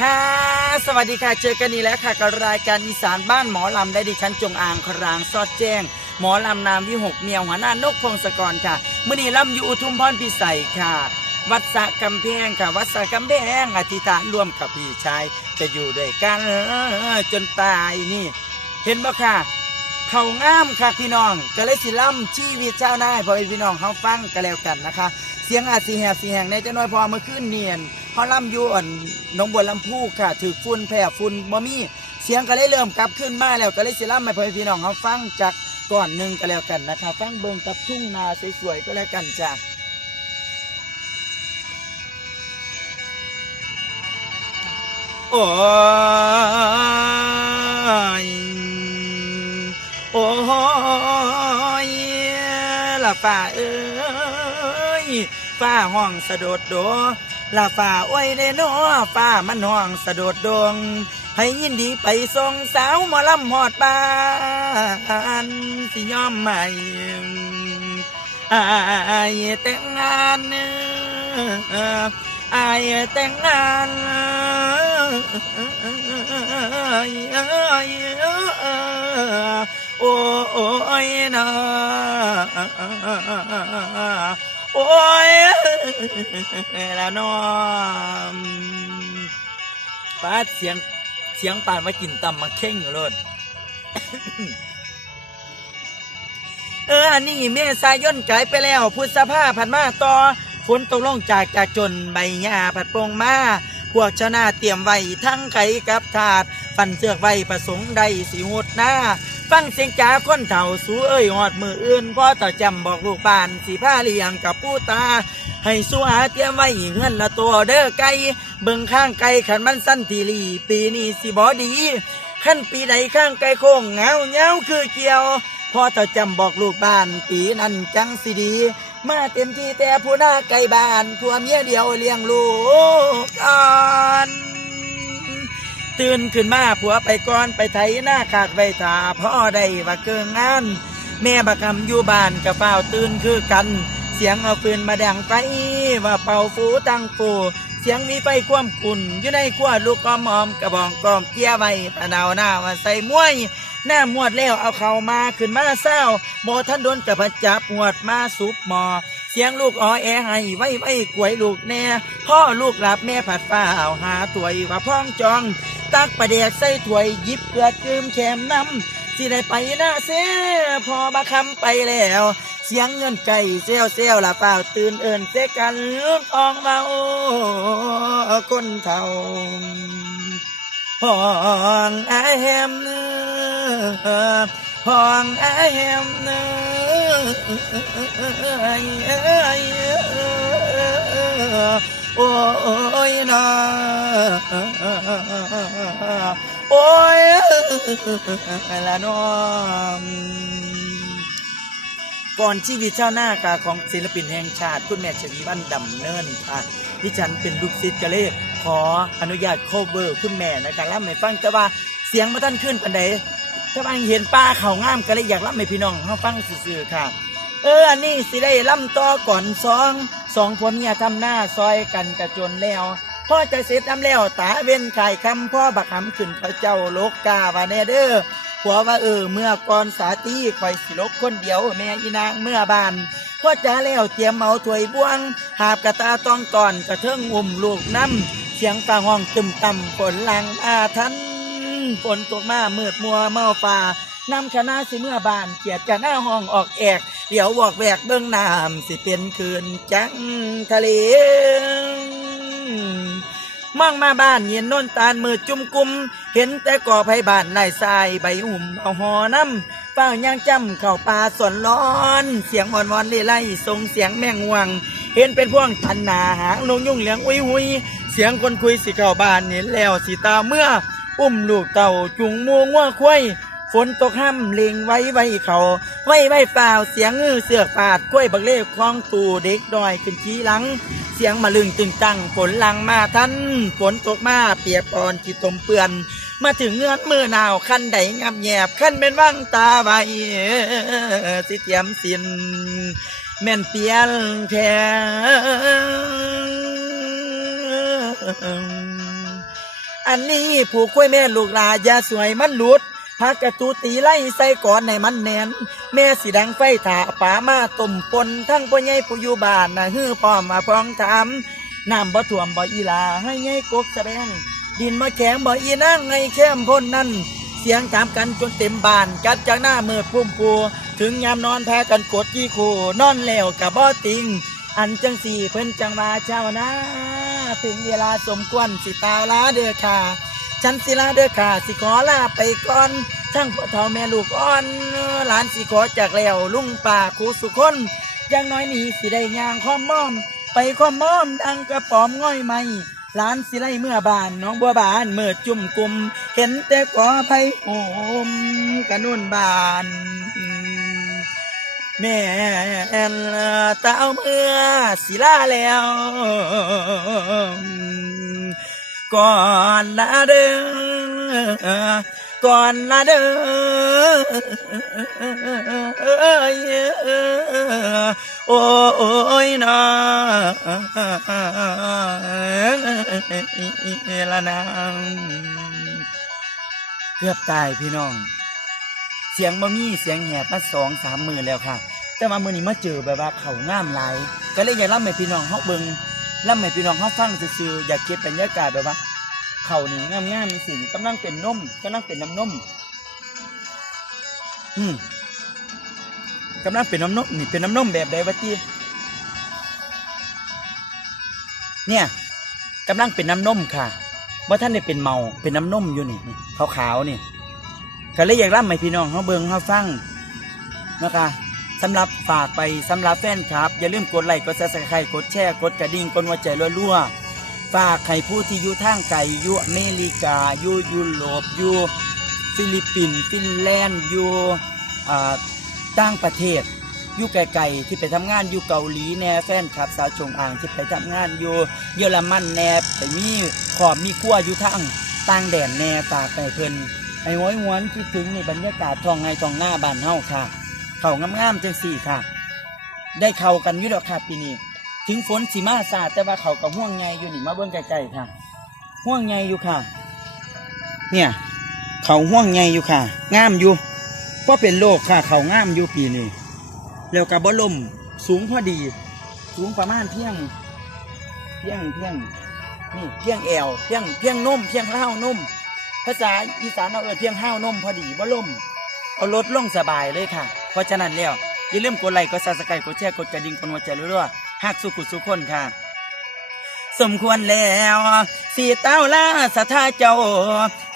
ค่ะ สวัสดีค่ะ เจอกันอีกแล้วค่ะกับรายการอีสานบ้านหมอลำได้ดิฉันจงอางครางซอดแจ้ง หมอลำนามวิหกเมียวหัวหน้านกพงศกรค่ะมื่อนี้ลำอยู่อุทุมพรพิสัยค่ะ วัดสะกำแพงค่ะ วัดสะกำแพงอธิษฐานร่วมกับพี่ชาย จะอยู่ด้วยกันจนตายนี่ เห็นบ่ค่ะ เขางามค่ะพี่น้องก็เลยสิล่ำชีวิตเจ้านายพอพี่น้องเขาฟังกันแล้วกันนะคะ เสียงอาจสีแหบสีแหงในจะน้อยพอเมื่อคืนเนียน เขาล่ำอยู่อ่อนหนองบัวลำพูค่ะถือฝุ่นแผ่ฝุ่นบ่มีเสียงก็เลยเริ่มกลับขึ้นมาแล้วก็เลยสิล่ำให้พอพี่น้องเขาฟังจากก่อนหนึ่งก็แล้วกันนะคะฟังเบิ่งกับทุ่งนาสวยๆก็แล้วกันจ้ะโอ้ยโอ้ยละฝ่าเอ้ยฝ่าห้องสะดดโด ละฝ่าโอ้ยเดโนฝ่ามันห้องสะโดดดงให้ยินดีไปส่งสาวหมอลำหอดบ้านสิยอมใหม่อายแต่งงานอายแต่งงานโอ้ยนะ โอ้ยและน้อมปาดเสียงเสียงปานมากินตำมาเข่งอยู่เลยเอออันนี้เมษายนกลายไปแล้วพุทธภาพันมาต่อฝนตกลงจากจากจนใบหญ้าผัดโปรงมาพวกชนาเตรียมไว้ทั้งไข่กับถาด ฟันเสือกไว้ประสงค์ใดสีหดหน้า ฟังเสียงจ้าคนเฒ่าสูเอ้ยหอดมืออื่นพ่อต่อจำบอกลูกบ้านสีผ้าเลี้ยงกับผู้ตา ให้สู้หาเตรียมไว้เงินละตัวเด้อไก่เบิ่งข้างไก่ขันมันสั้นทีรีปีนี้สิบอดีขั้นปีใดข้างไก่โค้งเงาเงาคือเกี่ยวพ่อต่าจำบอกลูกบ้านปีนั้นจังสิดี มาเต็มที่แต่ผู้หน้าไกลบ้านผัวเมียเดียวเลี้ยงลูกอ่อน ตื่นขึ้นมาผัวไปก่อนไปไถหน้าขาดไว้ถาพ่อได้ว่าเกิงงาน แม่บักคำอยู่บ้านกับเฝ้าตื่นคือกัน เสียงเอาปืนมาดังไฟว่าเป่าฟูตั้งฟูเสียงมีไฟความกุ่นอยู่ในขั้วลูกกอมอมกระบองกอมเกี้ยไว้ปะนาวหน้ามาใส่มวยหน้ามวดแล้วเอาเข้ามาขึ้นมาเศร้าโมท่านโดนกับพระจับหวดมาสุบหมอ เสียงลูกอ้อแอให้ไว้ไว้กวยลูกแน่ พ่อลูกหลับแม่ผัดฟ้าเอาหาถวยว่าพ้องจอง ตักประเดกใส่ถ้วยหยิบเกลือจืมแขมน้ำสิได้ไปน้าเสียพอบักคำไปแล้ว เสียงเงินไก่เซลเซลละเปล่าตื่นเอินเสกันทองเมาคนเท่าพองไอแฮมเนื้อพองไอแฮมเนื้อ โอ้ยนะโอ้ยละน้องก่อนชีวิตชาวหน้ากาของศิลปินแห่งชาติ คุณแม่ชวีวันดำเนินค่ะดิฉันเป็นลูกศิษย์กะเลยขออนุญาตโคเวอร์คุณแม่นะคะรับไม่ฟังแต่ว่าเสียงมาท่านขึ้นปันใดถ้าบางเห็นป้าเขางามก็เลยอยากรับไม่พี่น้องเขาฟังซื่อๆค่ะ เอออันนี้สิได้ล่ำต่อก่อนสองสองผัวเมียทำหน้าซอยกันกระจนแล้วพ่อจะเสร็จน้ำแล้วตาเว้นไข่คำพ่อบักหำขึ้นพระเจ้าโลกกาว่าแน่เด้อผัวว่าเออเมื่อก่อนสาตีคอยสิลกคนเดียวแม่อีนางเมื่อบานพ่อจ๋าแล้วเตรียมเอาถวยบ่วง หาบกระตาต้องก่อนกระเทิงอุ่มลูกน้ำเสียงฟ้าห้องตึมต่ำฝนลังอาทันฝนตกมามืดมัวเมาฟ้านำคณะสิเมื่อบานเกียดกันหน้าห้องออกแอก เดี๋ยวบอกแวกเบื้องน้ำสิเป็นคืนจังทะเลมั่งมาบ้านเย็นน่นตาลมือจุ่มกุม เห็นแต่ก่อไผ่บ้านลายทรายใบหุ่มเอาหอน้ำเฝ้าย่างจำเข้าป่าสวนร้อน เสียงอ่อนวอนเล่ไล่ส่งเสียงแมงวง เห็นเป็นพวงทันหนาหางนงยุ่งเหลียงอุ้ยหุยเสียงคนคุยสิเข้าบ้านเห็นแล้วสิตาเมื่อ อุ้มลูกเต่าจุงมัวงัวควาย ฝนตกห้ำเลงไว้ไว้เขา ไว้ไว้เปล่าเสียงงือเสือกปาดกล้วยบักเล่คลองตูเด็กดอยขึ้นชี้หลัง เสียงมาลึงตึงตังฝนลังมาทันฝนตกมาเปียกปอนจิตตมเปื่อน มาถึงเงือกมือหนาวขั้นใดงับแยบขั้นเป็นว่างตาใบสิเทียมสินแม่นเปียนแทอันนี้ผูกกล้วยแม่ลูกลาอย่าสวยมันหลุด พักกระตูตีไล่ใส่ก่อนในมันแนน แม่สีดังไฟถาป่ามาต้มปนทั้งพ่อใหญ่ผู้อยู่บ้านนะฮือพ่อมมาพร้องถามน้ำบ่ท่วมบ่อีลาให้ใหญ่กกสะแบงดินมาแข็งบ่อีนั่งไงแค้มพ้นนั่น เสียงถามกันจนเต็มบ้าน กัดจากหน้ามืดพุ่มปู ถึงยามนอนแพ้กันกดยี่คู่นอนแล้วกับบ่ติง อันจังสี่เพิ่นจังว่าเจ้านะ ถึงเวลาสมควรสิตาวลาเด้อค่ะ ฉันสิลาเด้อค่ะ สิขอลาไปก่อนทั้งพ่อเฒ่าแม่ลูกอ่อนหลานสิขอจากแล้วลุงป่าครูสุคนอยังน้อยนี่สิได้ย่างข้อมม่อม ไปข้อมม่อมดังกระป๋อมง่อยไหมหลานสิไลเมื่อบานน้องบัวบานเมื่อจุ่มกลุ่มเห็นแต่กอไผ่โหมกระนุ่นบานแม่เต้าเมื่อสิลาแล้ว ก่อนลาเด้อก่อนลาเด้อโอ้ยนะละนางเกือบตายพี่น้อง เสียงบ่มีเสียงแหบมาสองสามมือแล้วค่ะ แต่ว่ามือนี้มาเจอแบบว่าเขาง่ามหลาย ก็เลยอยากเล่าให้พี่น้องเฮาเบิ่ง ล่าให้พี่น้องเฮาฟังซื่อๆอยากเก็บบรรยากาศแบบว่า เขานี่งามๆมีสิ่งกำลังเป็นนมกำลังเป็นน้ำนมอืมกำลังเป็นน้ำนมนี่เป็นน้ำนมแบบใดวะตีเนี่ยกำลังเป็นน้ำนมค่ะว่าท่านได้เป็นเมาเป็นน้ำนมอยู่นี่ขาวๆนี่ก็เลยอยากร่ำให้พี่น้องเขาเบิงเขาฟังนะคะ สำหรับฝากไปสำหรับแฟนครับ อย่าลืมกดไลค์กดซับสไครต์กดแชร์กดกระดิ่งกดหัวใจรัวๆฝากให้ผู้ที่อยู่ทางไกลอยู่อเมริกาอยู่ยุโรปอยู่ฟิลิปปินส์ฟินแลนด์อยู่ต่างประเทศอยู่ไกลๆที่ไปทำงานอยู่เกาหลีแน่แฟนคลับ สาวจงอ่างที่ไปทำงานอยู่เยอรมันแน่ไปมีขอบมีขั้วอยู่ทางต่างแดนแน่ตากไปเพิ่นไอ้ห้อยหวนคิดถึงในบรรยากาศทองไงทองหน้าบ้านเฮาค่ะ เขางามๆจังสี่ค่ะ ได้เข้ากันอยู่ดอกค่ะปีนี้ถึงฝนสีมาสาดแต่ว่าเขากับห่วงไงอยู่นี่มาเบิ่งไกลๆค่ะ ห่วงไงอยู่ค่ะ เนี่ย เขาห่วงไงอยู่ค่ะงามอยู่เพราะเป็นโรคค่ะ เขางามอยู่ปีนี้แล้วกับบ่ลมสูงพอดี สูงประมาณเพียง เพียงเพียงนี่เพียงแอวเพียงเพียงนุ่มเพียงเล่าวนมภาษาอีสานเอาเอิ้นเพียงห้าวนุ่มพอดีบ่ลมเอารถล่องสบายเลยค่ะ เพราะฉะนั้นแล้วอย่าลืมกดไลค์กดซับสไครต์กดแชร์กดกระดิ่งกดหัวใจรัวๆหักสุขุสุขคนค่ะ สมควรแล้วสีเต้าล่าสถาเจ้า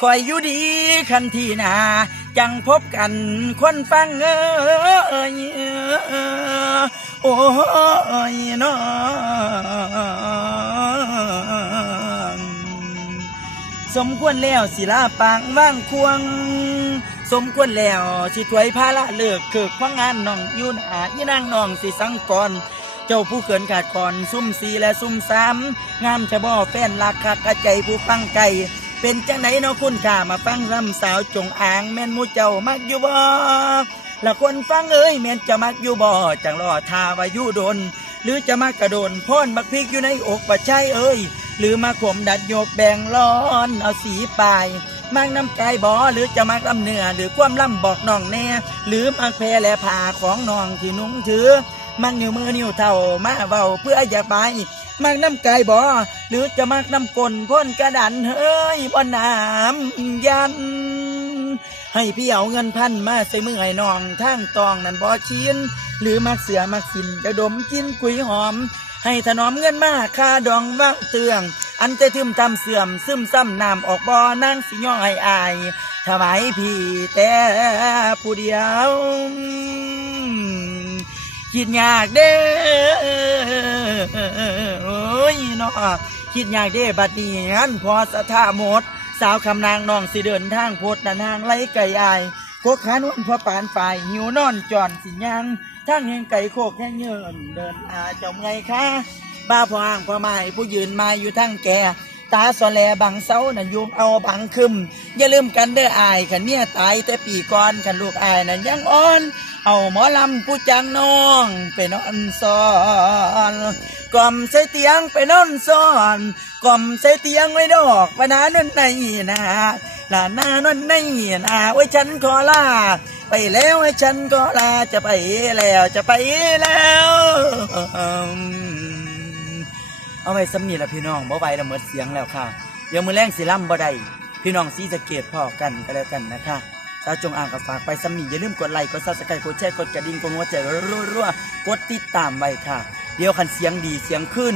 คอยอยู่ดีคันทีนาจังพบกันคนฟังเอ้ยโอ้ยน้องสมควรแล้วสิลาปางว่างควง สมควรแล้วสิถวยภาระเลิกเกิกของงานน้องยูหนาอีนางน้องสิสังกรเจ้าผู้เกินขาดก่อนซุ่มสีและซุ่มสามงามจะบ่แฟนลักคักกระใจผู้ฟังไก่เป็นจังไหนเนาะคุณข้ามาฟังรำสาวจงอางแม่นมูเจ้ามักอยู่บ่ละคนฟังเอ้ยแม่นจะมักอยู่บ่จังรอทาวายู่โดน หรือจะมากระโดนพ่นบักพริกอยู่ในอกปัดใช่เอ้ย หรือมาข่มดัดโยกแบ่งร้อนเอาสีปลาย มักน้ำกายบ่หรือจะมักลำเนื้อหรือความล่ำบอกน้องแน่หรือมักแพรและผ่าของน้องที่นุ่งถือ มักนิ้วมือนิ้วเท่ามาเบาเพื่ออยากไปมักน้ำกายบ่หรือจะมักน้ำกลนพ่นกระดันเฮ้ยบ่น้ำยัน ให้พี่เอาเงินพันมาใส่มือให้น้องทางตองนั่นบ่ชินหรือมักเสือมักสินจะดมกินกุยหอม ให้ถนอมเงินมาค่าดองว่างเตือง อันจะทึมทำเสื่อมซึมซ้ำน้ำออกบ่อนางสิย่อให้อายถวายพี่แต่ผู้เดียวคิดยากเด้อโอ้ยเนาะคิดยากเด้บัดนี้งั้นพอสะท่าหมด สาวคำนางน้องสิเดินทางโพดนันางไล่ไก่อายโคกขานวนพอปานฝ่ายหิวนอนจอนสิยังทางแห่งไก่โคกแห่งเยินเดินอาจ้าไงคะ บ้าพออ่างพอไม้ผู้ยืนมาอยู่ทั้งแก่ตาสแลบังเสานั่นยุงเอาบังคึมอย่าลืมกันเด้ออายขันเมียตายแต่ปีก่อนขันลูกอายนั่นยังอ่อน เอาหมอลำผู้จังน้องไปนอนซอนกล่อมใส่เตียงไปนอนซอนกล่อมใส่เตียงไว้ดอกปนานนในนาลานานนในนาไว้ฉันขอลาไปแล้วไว้ฉันก็ลาจะไปแล้วจะไปแล้ว เอาไว้สำนีละพี่น้องบ่ไหวละเมิดเสียงแล้วค่ะ เดี๋ยวมือแรงสิล่ำบ่ได้พี่น้องสีสะเกตพอกันก็แล้วกันนะคะสาวจงอ่างก็ฝากไปสำนีอย่าลืมกดไลค์กดซับสไครต์กดแชร์กดกระดิ่งกดหัวใจรัวๆกดติดตามไว้ค่ะ เดี๋ยวคันเสียงดีเสียงขึ้น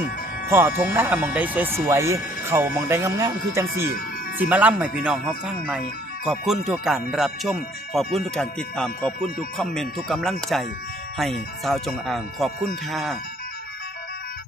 พ่อทงหน้ามองได้สวยๆเข่ามองได้งามๆคือจังสี่สิมาล่ำใหม่พี่น้องเขาฟังใหม่ขอบคุณทุกการรับชม ขอบคุณทุกการติดตาม ขอบคุณทุกคอมเมนต์ทุกกำลังใจ ให้สาวจงอ่างขอบคุณค่ะ